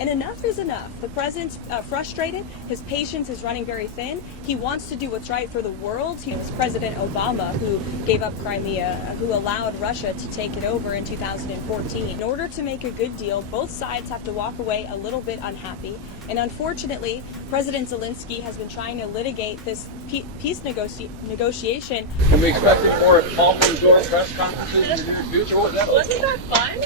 And enough is enough. The president's frustrated. His patience is running very thin. He wants to do what's right for the world. It was President Obama who gave up Crimea, who allowed Russia to take it over in 2014. In order to make a good deal, both sides have to walk away a little bit unhappy. And unfortunately, President Zelenskyy has been trying to litigate this peace negotiation. Can we expect more open-door press conferences in the near future? Wasn't that fun?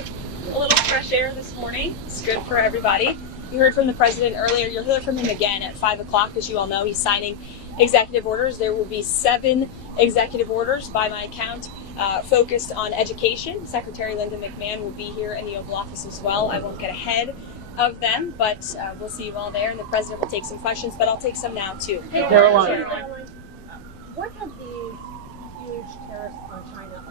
A little fresh air this morning. It's good for everybody. You heard from the president earlier. You'll hear from him again at 5 o'clock. As you all know, he's signing executive orders. There will be 7 executive orders by my account focused on education. Secretary Linda McMahon will be here in the Oval Office as well. I won't get ahead of them, but we'll see you all there, and the president will take some questions, but I'll take some now too. Hey, Karoline, what have the huge tariffs on China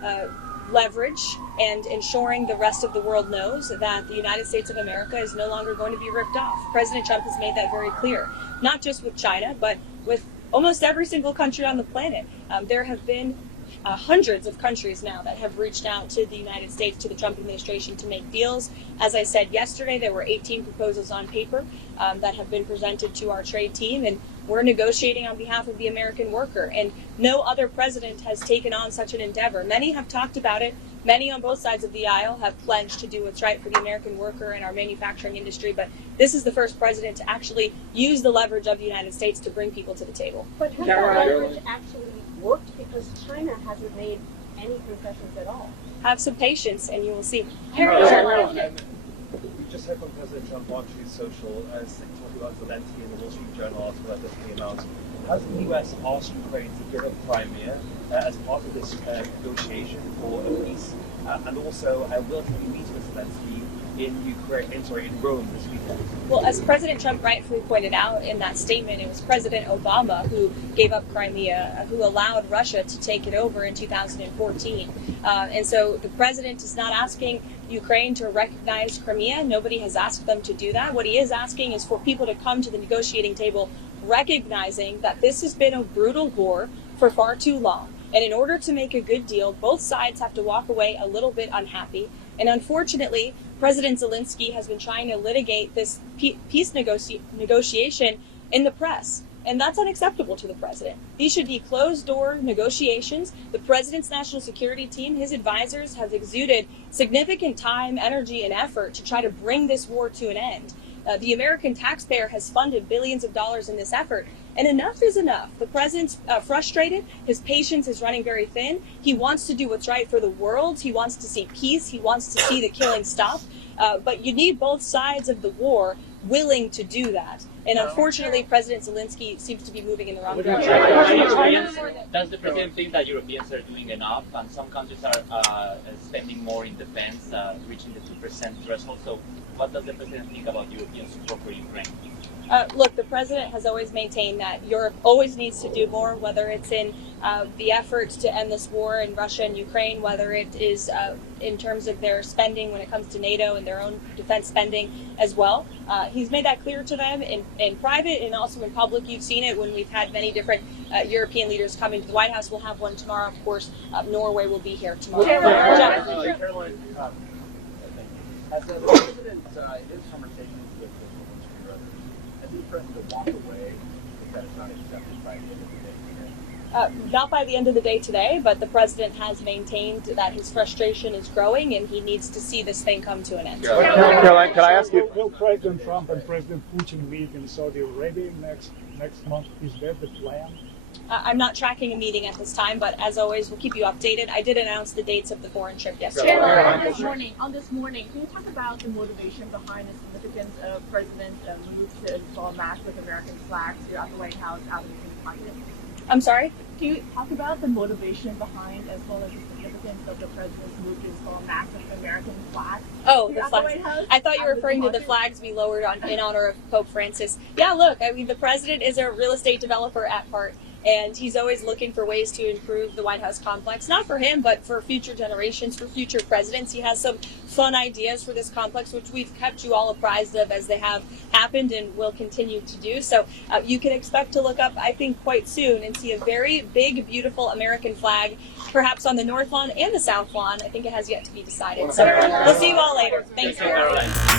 accomplished? Leverage and ensuring the rest of the world knows that the United States of America is no longer going to be ripped off. President Trump has made that very clear, not just with China, but with almost every single country on the planet. There have been hundreds of countries now that have reached out to the United States, to the Trump administration, to make deals. As I said yesterday, there were 18 proposals on paper that have been presented to our trade team, and we're negotiating on behalf of the American worker. And no other president has taken on such an endeavor. Many have talked about it. Many on both sides of the aisle have pledged to do what's right for the American worker and our manufacturing industry. But this is the first president to actually use the leverage of the United States to bring people to the table. But has that leverage actually worked? Because China hasn't made any concessions at all. Have some patience and you will see. We just heard from President Trump on Truth Social talking about Zelenskyy in the Wall Street Journal article that just came out. Has the U.S. asked Ukraine to give up Crimea as part of this negotiation for a peace? And also, will he be meeting with Zelenskyy in Rome this weekend? Well, as President Trump rightfully pointed out in that statement, it was President Obama who gave up Crimea, who allowed Russia to take it over in 2014. And so the president is not asking Ukraine to recognize Crimea. Nobody has asked them to do that. What he is asking is for people to come to the negotiating table recognizing that this has been a brutal war for far too long. And in order to make a good deal, both sides have to walk away a little bit unhappy. And unfortunately, President Zelenskyy has been trying to litigate this peace negotiation in the press. And that's unacceptable to the president. These should be closed-door negotiations. The president's national security team, his advisors, have exuded significant time, energy, and effort to try to bring this war to an end. The American taxpayer has funded billions of dollars in this effort, and enough is enough. The president's frustrated. His patience is running very thin. He wants to do what's right for the world. He wants to see peace. He wants to see the killing stop. But you need both sides of the war willing to do that. And unfortunately, President Zelenskyy seems to be moving in the wrong direction. Does the president think that Europeans are doing enough, and some countries are spending more in defense, reaching the 2% threshold? So what does the president think about European support for Ukraine? Look, the president has always maintained that Europe always needs to do more, whether it's in the effort to end this war in Russia and Ukraine, whether it is in terms of their spending when it comes to NATO and their own defense spending as well. He's made that clear to them in private and also in public. You've seen it when we've had many different European leaders coming to the White House. We'll have one tomorrow, of course. Norway will be here tomorrow. Karoline, as the president his conversations with the Zelenskyy brothers, has he threatened to walk away if that is not accepted by the end of the day? Not by the end of the day today, but the president has maintained that his frustration is growing and he needs to see this thing come to an end. Karoline, can I ask you? Will President Trump and President Putin meet in Saudi Arabia next month? Is that the plan? I'm not tracking a meeting at this time, but as always, we'll keep you updated. I did announce the dates of the foreign trip yesterday. On this morning, can you talk about the motivation behind the significant President's move to install massive American flags here at the White House out of the Congress? I'm sorry? Can you talk about the motivation behind, as well as the significance of the President's move to install massive American flags? Oh, the at the flags. White House? I thought you were referring to the flags we lowered in honor of Pope Francis. Yeah, look, I mean, the president is a real estate developer at heart. and he's always looking for ways to improve the White House complex, not for him, but for future generations, for future presidents. He has some fun ideas for this complex, which we've kept you all apprised of as they have happened and will continue to do. So you can expect to look up, I think, quite soon and see a very big, beautiful American flag, perhaps on the North Lawn and the South Lawn. I think it has yet to be decided. So we'll see you all later. Thanks. Caroline.